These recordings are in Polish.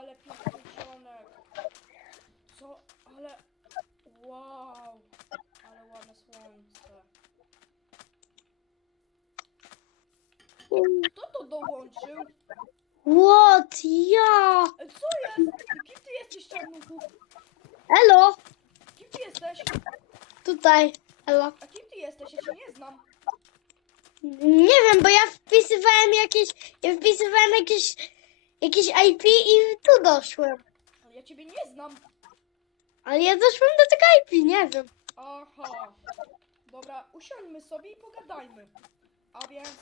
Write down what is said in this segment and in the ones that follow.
ale piękny dzionek. Co? Ale... Wow. Ale ładne słońce. Kto to dołączył? What? Ja! E, Co jest? Kim ty jesteś, Czarnuchu? Elo! Kim ty jesteś? Tutaj. Elo. A kim ty jesteś? Ja cię nie znam. Nie wiem, bo ja wpisywałem jakieś. Ja wpisywałem jakieś. Jakieś IP i tu doszłem. Ale ja ciebie nie znam. Ale ja doszłem do tego IP, nie wiem. Aha. Dobra, usiądźmy sobie i pogadajmy. A więc,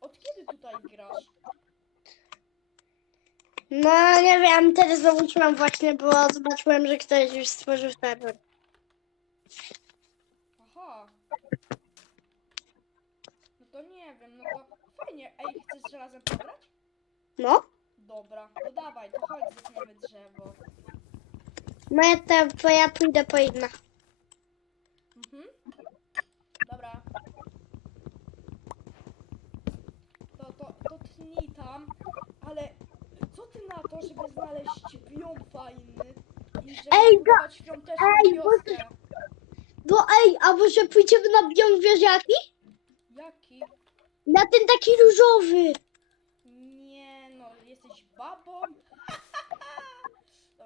od kiedy tutaj grasz? No nie wiem, teraz załączyłam właśnie, bo zobaczyłem, że ktoś już stworzył serwer. Aha. No to nie wiem, no to fajnie. Ej, chcesz razem pograć? No. Dobra, to dawaj, to chodź, zetniemy drzewo. No ja, te, to ja pójdę po inne. Mhm. Dobra. To, to, to tnij tam, ale co ty na to, żeby znaleźć biom fajny i żeby Ej, ga- budować świąteczną ej, wioskę? No ej, a może pójdziemy na biom wieżaki? Jaki? Na ten taki różowy. Nie no, jesteś babą?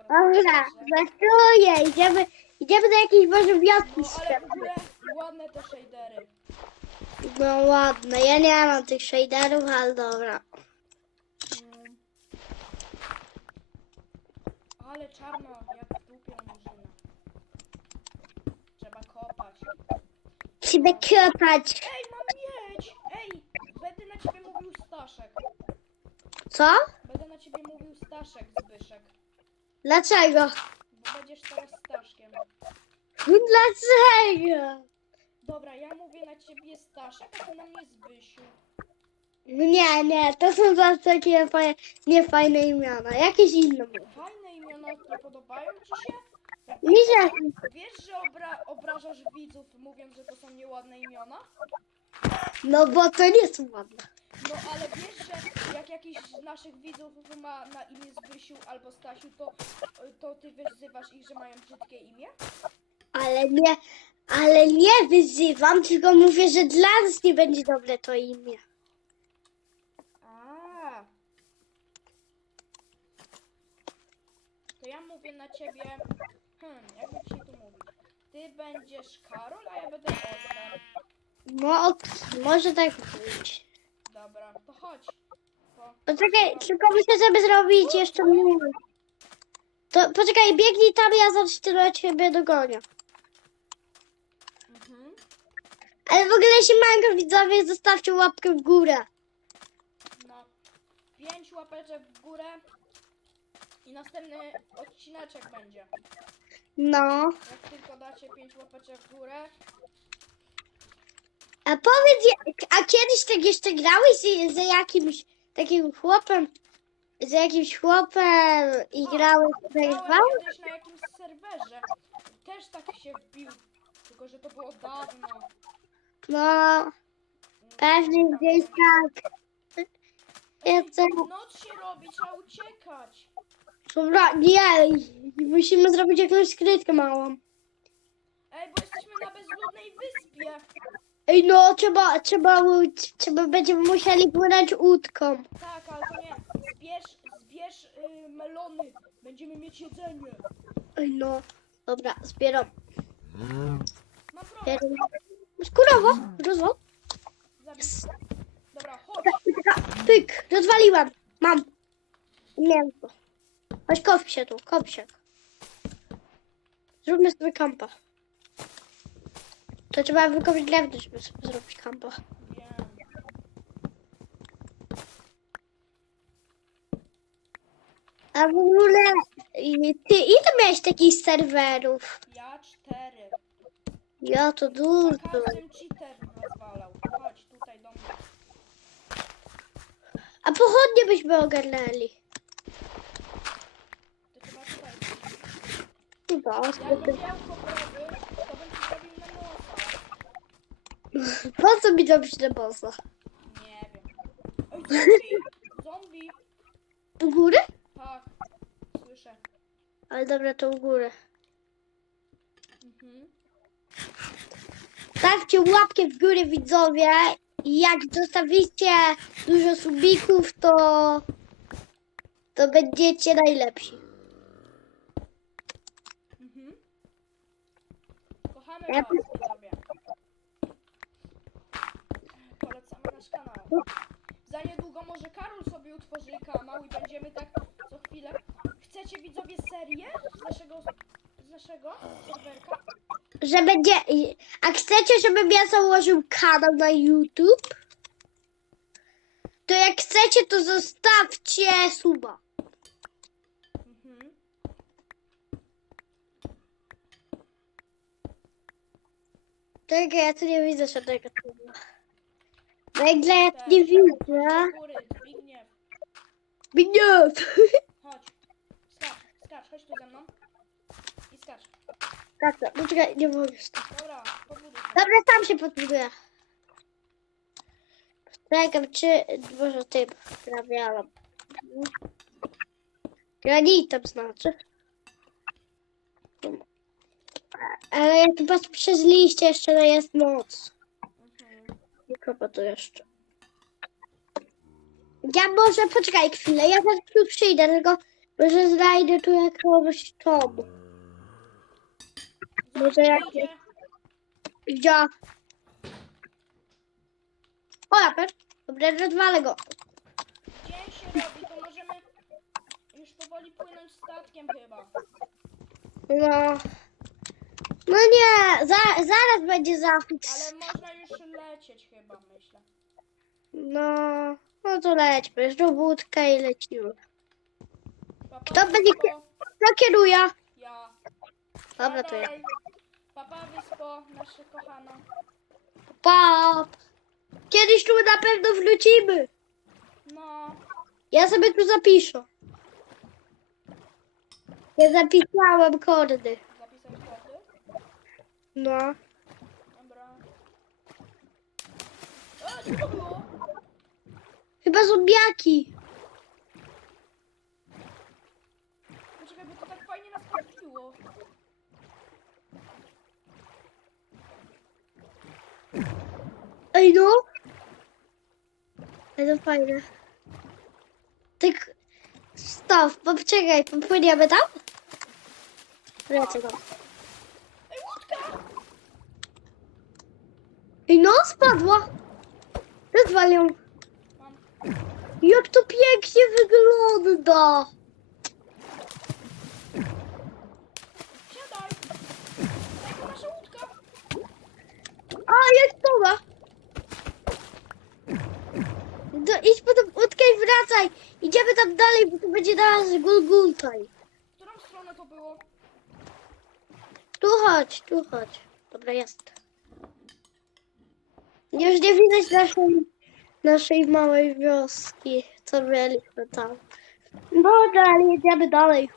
Dobra, żartuję. Idziemy, idziemy na jakieś może wioski No ale w ogóle ładne te shadery. No ładne, ja nie mam tych shaderów, ale dobra. Mm. Ale czarno, jak w dupie murzyna. Trzeba kopać. Trzeba kopać. Ej, mam mieć! Ej, będę na ciebie mówił Staszek. Co? Będę na ciebie mówił Staszek. Dlaczego? Bo będziesz teraz Staszkiem. Dlaczego? Dobra, ja mówię na ciebie Staszek, a ty na mnie Zbysiu. Nie, nie, to są za takie fa- niefajne imiona. Jakieś inne. mów. Fajne imiona, nie podobają ci się? Mi się... Wiesz, że obra- obrażasz widzów mówiąc, że to są nieładne imiona? No bo to nie są ładne. No ale wiesz, że jak jakiś z naszych widzów ma na imię Zbysiu albo Stasiu, to, to ty wyzywasz ich, że mają brzydkie imię? Ale nie, ale nie wyzywam, tylko mówię, że dla nas nie będzie dobre to imię. A. To ja mówię na ciebie. Hmm, jakby ci tu mówić. Ty będziesz Karol, a ja będę Oskar. No, ok, może tak być. Dobra, to chodź. Poczekaj, tylko muszę sobie zrobić jeszcze mur. To poczekaj, biegnij tam, ja zaraz do ciebie dogonię. mhm. Ale w ogóle się mango widzowie, zostawcie łapkę w górę. No. Pięć łapeczek w górę. I następny odcineczek będzie. No. Jak tylko dacie pięć łapeczek w górę, A powiedz, a kiedyś tak jeszcze grałeś z, z jakimś takim chłopem? Z jakimś chłopem i grałeś w grałem baseball? kiedyś na jakimś serwerze. Też tak się wbił. Tylko, że to było dawno. No, pewnie gdzieś tak. Ja chcę... Noc się robi, trzeba uciekać. Dobra, nie, musimy zrobić jakąś skrytkę małą. Ej, bo jesteśmy na bezludnej wyspie. Ej, no, trzeba, trzeba, łódź- trzeba będziemy musieli płynąć łódką. Tak, ale to nie. Zbierz, zbierz y, melony. Będziemy mieć jedzenie. Ej, no, dobra, zbieram. Mam problem. zbieram. Skórowo, rozwal. Zabij. Dobra, chodź. Pyk, rozwaliłam. Mam. Mięso. Chodź, kop się tu, kop się. Zróbmy sobie kampa. To trzeba wykopić drewno, żeby sobie zrobić. Wiem. A w ogóle, ty ile miałeś takich serwerów? Ja cztery. Ja to dużo. każdym cheater rozwalał. Chodź tutaj do mnie. A pochodnie byśmy ogarnęli. To trzeba tutaj. Chyba. Jakby miał kobrowy, to bym ci zrobił na nosa. Po co mi to być na bossa? Nie wiem. Zombie! Zombie! U góry? Tak. Ale dobra, to u góry. Mhm. Stawcie łapkę w górę widzowie i jak zostawicie dużo subików, to to będziecie najlepsi. Mhm. Kochamy Ja was, nasz kanał. Za niedługo może Karol sobie utworzy kanał i będziemy tak co chwilę. Chcecie widzowie serię z naszego, z naszego serwerka? Że będzie. A chcecie, żebym ja założył kanał na YouTube? To jak chcecie, to zostawcie suba. Mhm. Czekaj, ja tu nie widzę żadnego suba. Nagle ja tu nie widzę. Do góry, Zbigniew. Chodź. Skacz, skacz, chodź tu ze mną. I skacz. Tak, tak, no czekaj, nie mogę stać. Dobra, podbuduj się. Dobra, sam się podbuduję. Czekam, czy może ty sprawiałam. Granitem znaczy. Ale jak chyba przez liście jeszcze jest noc. Kopa to jeszcze. Ja może poczekaj chwilę, ja zaraz tu przyjdę, tylko może znajdę tu jakąś tom. Może jak- Idzie. Gdzie? O, raper. Dobra, rozwalę go. Dzień się robi, to możemy już powoli płynąć statkiem chyba. No. No nie, za, zaraz będzie zafiks. Ale można już lecieć chyba, myślę. No, no to lećmy, do budkę i lecimy. Papa, Kto będzie wyspo, Kto kieruje? Ja. Dobra, to ja. Papa wyspo, nasza kochana. Pap. Kiedyś tu na pewno wrócimy. No, Ja sobie tu zapiszę. Ja zapisałem kordy. No. Dobra. E, co to było? Chyba zombiaki. Poczekaj, bo to tak fajnie nas podbiło. Ej no. Ej, to fajne. Tak. Stop, poczekaj, popłyniemy tam? Lecę tam. Ej, łódka! Ej no, spadła. Rozwal ją. Jak to pięknie wygląda. Siadaj! To nasza łódka! A, jak towa. Do, idź po tą łódkę i wracaj. Idziemy tam dalej, bo to będzie nas gulgultaj. W którą stronę to było? Tu chodź, tu chodź. Dobra, jest. Już nie widać naszej, naszej małej wioski, co mieliśmy tam. No, dalej, jedziemy dalej.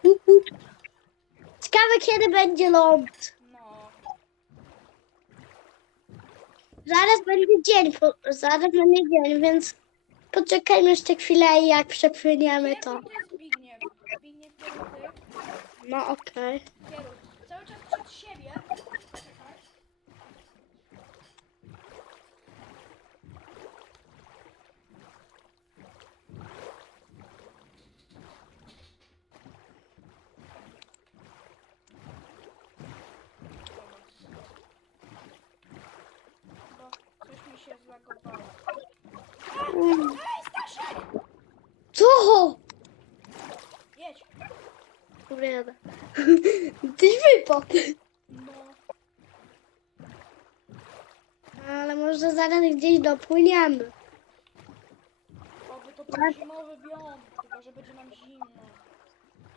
Ciekawe, kiedy będzie ląd. No. Zaraz będzie dzień, po, zaraz będzie dzień, więc poczekajmy jeszcze chwilę i jak przepłyniemy to. Zbigniew. Zbigniew. No okej. Cały czas przed siebie. Czekaj. Bo coś mi się zlagowało. Mm. Ej, Staszek! Co? Jedź. Dobra, jadę. Tyś wypadł. No. Ale może zaraz gdzieś dopłyniemy. Oby to był zimowy biom, tylko że będzie nam zimno.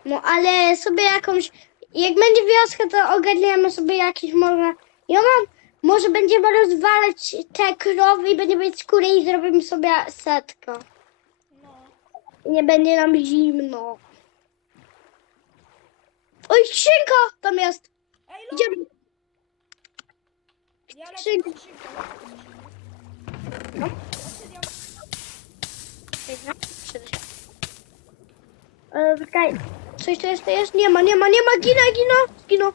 No ale sobie jakąś. Jak będzie wioska, to ogarniemy sobie jakiś może. Ja mam. Może będziemy rozwalać te krowy i będziemy mieć skórę i zrobimy sobie setkę. No. Nie będzie nam zimno. Oj, skrzynka tam jest. Ej! Idziemy. Ja lecę skrzynka. z skrzynką. No. Obsydian. Przyda się. E, Czekaj. Coś tu to jest? Nie ma, nie ma, nie ma, ginę, ginę, zginę.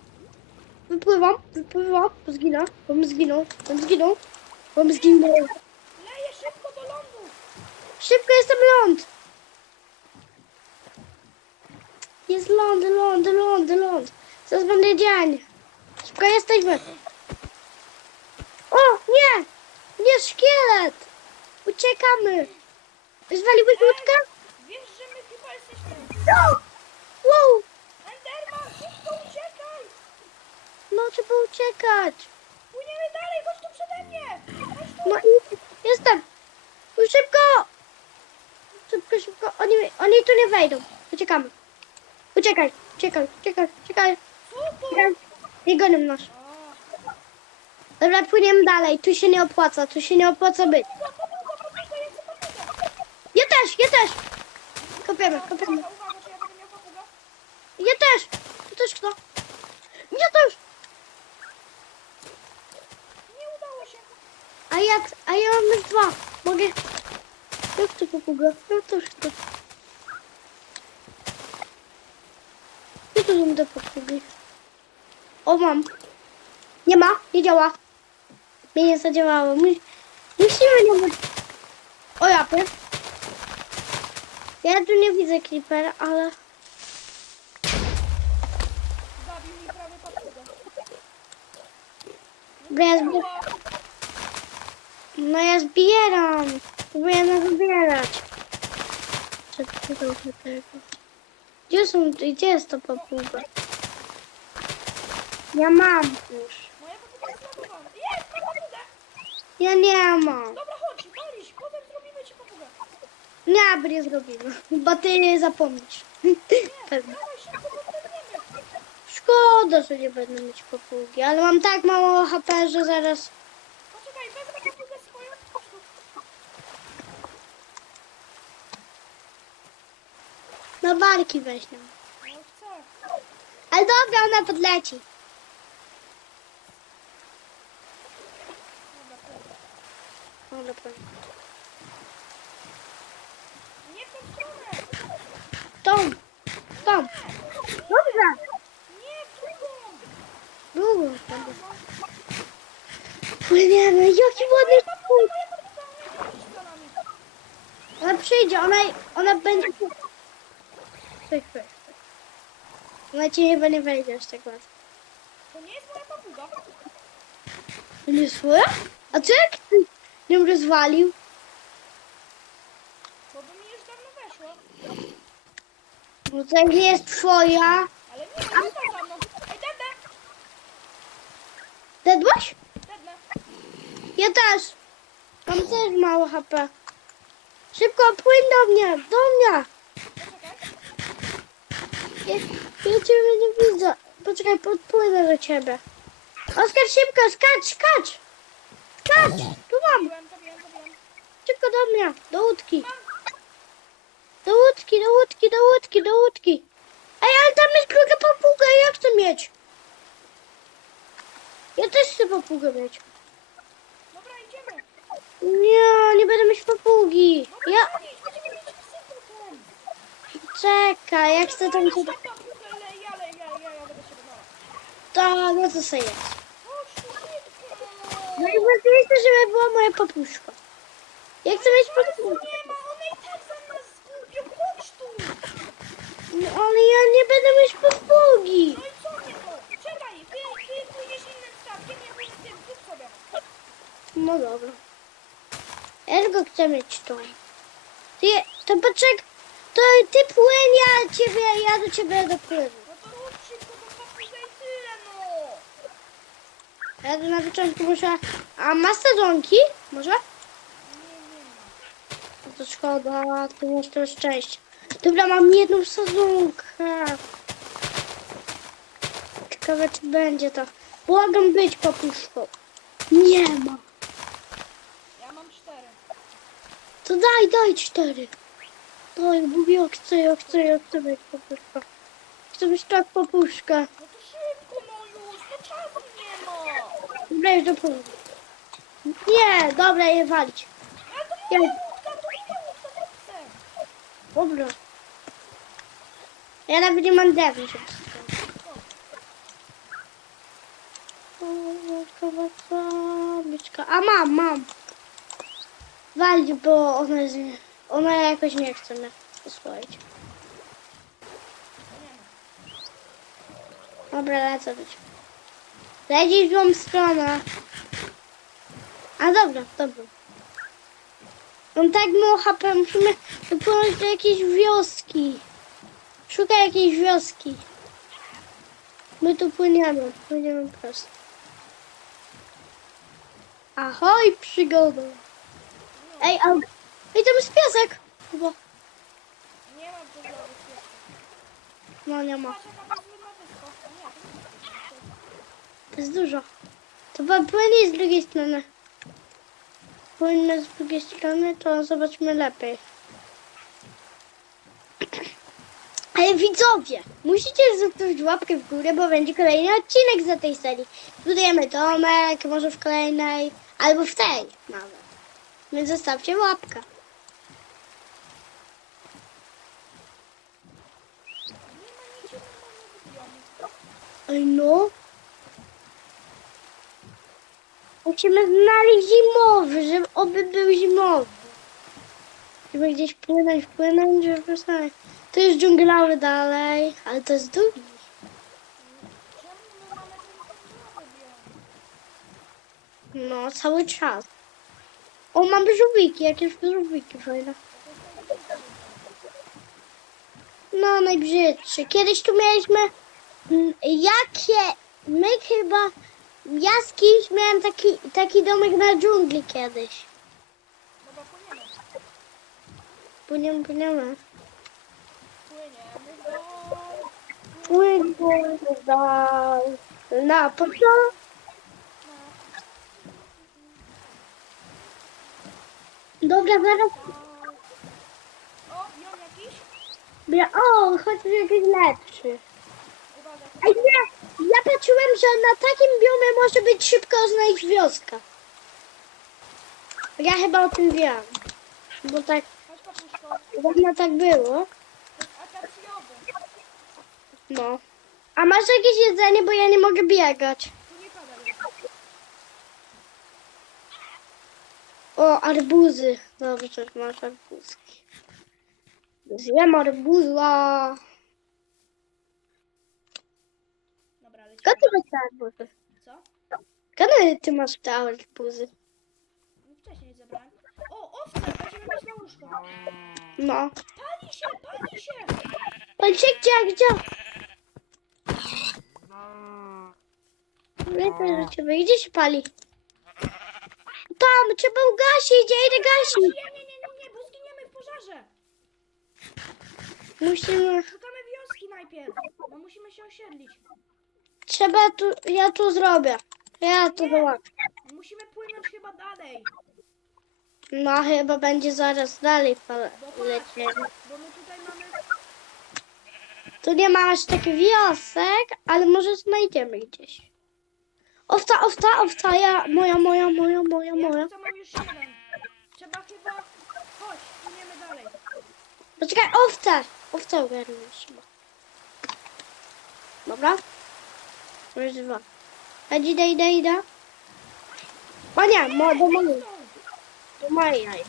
Wypływam, wypływam, zginę, bym zginął, bym zginął, bym zginął. Leję szybko do lądu. Szybko jestem ląd. Jest ląd, ląd, ląd, ląd. Zaraz będzie dzień. Szybko jesteśmy. O, nie! Nie, szkielet! Uciekamy. Zwaliłeś łódkę? Wiesz, że my chyba jesteśmy... No! Wow! Enderman, szybko uciekaj! No, trzeba uciekać. Płyniemy dalej, chodź tu przede mnie! Chodź tu! No i jestem. Już Szybko! Szybko, szybko. Oni, oni tu nie wejdą. Uciekamy. Uciekaj, uciekaj, uciekaj, uciekaj. Super! Nie gonią nas. Dobra, płyniemy dalej. Tu się nie opłaca, tu się nie opłaca być. Ja chcę papugę! Ja też, ja też. Kopiemy, kopiemy. Uwaga, uwaga, czy ja będę miał papugę? Ja też. Tu też kto? Ja też. Nie udało się. A ja, a ja mam dwa. Mogę. Ja chcę papugę. Ja też chcę. Gdzie tu są te papugi? O, mam. Nie ma, nie działa. Mnie nie zadziałało. My, musimy nie być. O, japy. Ja tu nie widzę creepera, ale... Zabił mi prawie papugę. Zbi... No ja zbieram. Próbuję zbierać. Przeczytał się tego. Gdzie są, gdzie jest to papuga? Ja mam już. Moja papuga jest zabudowana. Jest, mam papugę! Ja nie mam. Dobra, chodź, palisz, potem zrobimy ci papugę. Nie, bo nie zrobimy. Bo ty zapomnisz. Pewnie. Dawaj szybko, podpłyniemy. Szkoda, że nie będę mieć papugi, ale mam tak mało HP, że zaraz... Poczekaj, wezmę papugę swoją. Chodź tu. Na barki. No chcę. Ale dobra, ona podleci. Dobra. Nie w tą stronę. Tom. Tom. Dobrze. Nie drugą. Długo. Płyniemy. Jaki ładny nami. Ona przyjdzie, ona, ona będzie... Pyk, pyk, pyk. Ci chyba nie wejdzie aż tak łatwo. To nie jest moja papuga. Nie słyszę? A co jak ty ją rozwalił? Bo by mi już dawno weszło. No to jak nie jest twoja. Ale nie, nie tam za mną. Ej, dednę. Dedłaś? Dednę. Ja też. Mam też mało HP. Szybko, płyń do mnie, do mnie. Poczekaj. Ja, ja ciebie nie widzę. Poczekaj, podpłynę do ciebie. Oskar, szybko, skacz, skacz. Skacz, tu mam. Zabiłem. Szybko do mnie, do łódki. Do łódki, do łódki, do łódki, do łódki. Ej, ale tam jest druga papuga, ja chcę mieć. Ja też chcę papugę mieć. Dobra, idziemy. Nie, nie będę mieć papugi. Ja, czekaj, ja chcę tam. Chodź, ale ja, ale ja, ja, ja będę się wynalał. To, no to tu szybko. No i ważniejsze, żeby była moja papuszka. Ja chcę mieć papugę. Nie ma, one i tak za nas zgubią. Chodź tu. No, ale ja nie będę mieć papugi. No i co nie to? Czekaj, ty, ty płyniesz innym statkiem, ja płynę tym, kup sobie. No dobra. Ja tylko chcę mieć to. Ty, to poczek, to ty płyń, ja ciebie, ja do ciebie dopłynę. No to rób szybko tą papugę i tyle, no. Ja tu na początku muszę... A masz sadzonki? Może? Nie, nie ma. No to szkoda, ty masz to szczęście. Dobra, mam jedną sadzonkę. Ciekawe, czy będzie to. Błagam być papuszką. Nie ma. Ja mam cztery. To daj, daj cztery. Daj, bo ja chcę, ja chcę, ja chcę być papuszka. Chcę być tak papuszka. No to szybko, no już, no czasu nie ma. Dobra, już dopłynę. Nie, dobra, je walić. Ja, dobra. Ja nawet nie mam drewna, A mam, mam. Wali, bo ona, ona jakoś nie chce mnie posłuchać. Dobra, lecę być. Lecisz w tą stronę. A dobra, dobra. Mam tak mało HP, musimy dopłynąć do jakiejś wioski. Szukaj jakiejś wioski. My tu płyniemy, płyniemy prosto. Ahoj, przygoda. Ej, a... Ej, tam jest piasek. Chyba. Nie piesek. No, nie ma. Patrz jaka bezludna wyspa. Nie, to jest dużo. To płynie z drugiej strony. Płynie z drugiej strony, to zobaczmy lepiej. Ale widzowie, musicie zostawić łapkę w górę, bo będzie kolejny odcinek za tej serii. Budujemy domek, może w kolejnej, albo w tej nawet. Więc zostawcie łapkę. Ej no. Musimy znaleźć zimowy, żeby oby był zimowy. Żeby gdzieś płynąć, płynąć, żeby sobie... To jest dżunglowy dalej, ale to jest biom? No, cały czas. O, mam żółwiki, jakieś żółwiki fajne. No, najbrzydszy. Kiedyś tu mieliśmy... Jakie... My chyba... Ja z kimś miałem taki, taki domek na dżungli kiedyś. Dobra, płyniemy. Płyniemy, płyniemy. Płyniemy do... Płyniemy dalej. Na początku. Dobra, zaraz. O, biom jakiś? Bra- O, choć jakiś lepszy. Nie, ja patrzyłem, że na takim biomie może być szybko znaleźć wioska. Ja chyba o tym wiem. Bo tak, dawno tak było. No. A masz jakieś jedzenie, bo ja nie mogę biegać. O, arbuzy. Dobrze, masz arbuzki. Zjem arbuza. Dobra, lecimy. Skąd ty masz te arbuzy? Co? Skąd ty masz te arbuzy? No wcześniej zebrałem. O, owce! Będziemy mieć na łóżko. No. Pali się, pali się! Patrzcie, gdzie, gdzie? Lecę do ciebie. Gdzie się pali? Tam, trzeba ugasić, ja idę gasić. Nie, nie, nie, nie, nie, bo zginiemy w pożarze. Musimy, Szukamy wioski najpierw. No musimy się osiedlić. Trzeba tu, ja tu zrobię. Ja tu załatwię. Musimy płynąć chyba dalej. No chyba będzie zaraz dalej Bo patrz, lecieć. bo my tutaj mamy... Tu nie ma aż tak wiosek, ale może znajdziemy gdzieś. Owca, owca, owca, ja, moja, moja, moja, moja, Ja moja. to mam już jeden. Trzeba chyba... Chodź, płyniemy dalej. Poczekaj! Owce ogarnę trzeba. Dobra? Już dwa. Chodź, idę, idę, idę. Nie, mo, do Są. do jaj.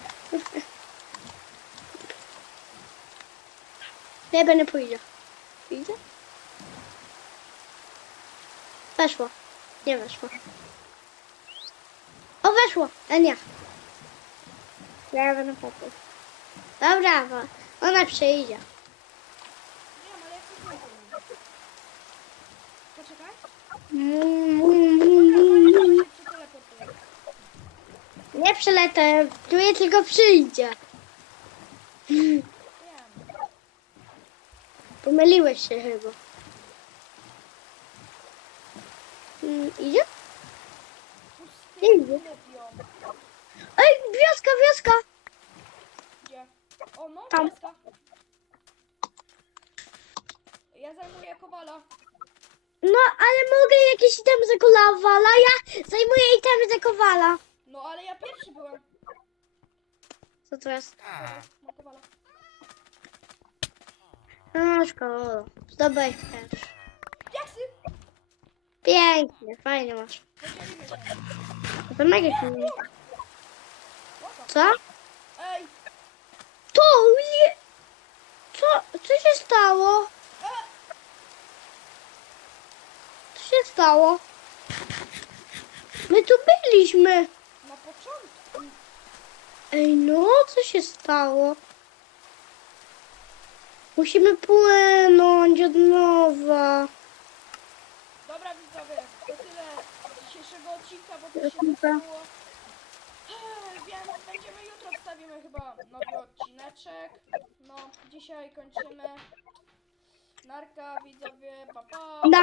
Nie, będę pójdzie. Idzie? Weszło. Nie weszło. O, weszło. A nie. Ja będę popłył. Dobra, ona przyjdzie. Poczekaj. Nie przeletę, tu je tylko przyjdzie. Pomyliłeś się chyba. Mm, Idzie? Nie idzie. Ej, wioska, wioska! Gdzie? O, no, Tam. wioska. Ja zajmuję kowala. No, ale mogę jakieś item za kowala. Ja zajmuję itemy za kowala. No, ale ja pierwszy byłem. Co to jest? Dobra, mam kowala. A, szkoda. Zdobyć też. Jaksy! Pięknie, fajnie masz. Się. To mega. Łapa. Co? Ej! To je... Co? Co się stało? E! Co się stało? My tu byliśmy. Na początku. Ej, no, co się stało? Musimy płynąć od nowa. Dobra widzowie, to tyle dzisiejszego odcinka, bo to się nie stało. Ech, Więc będziemy jutro wstawimy chyba nowy odcineczek. No, dzisiaj kończymy. Narka widzowie, pa pa. Na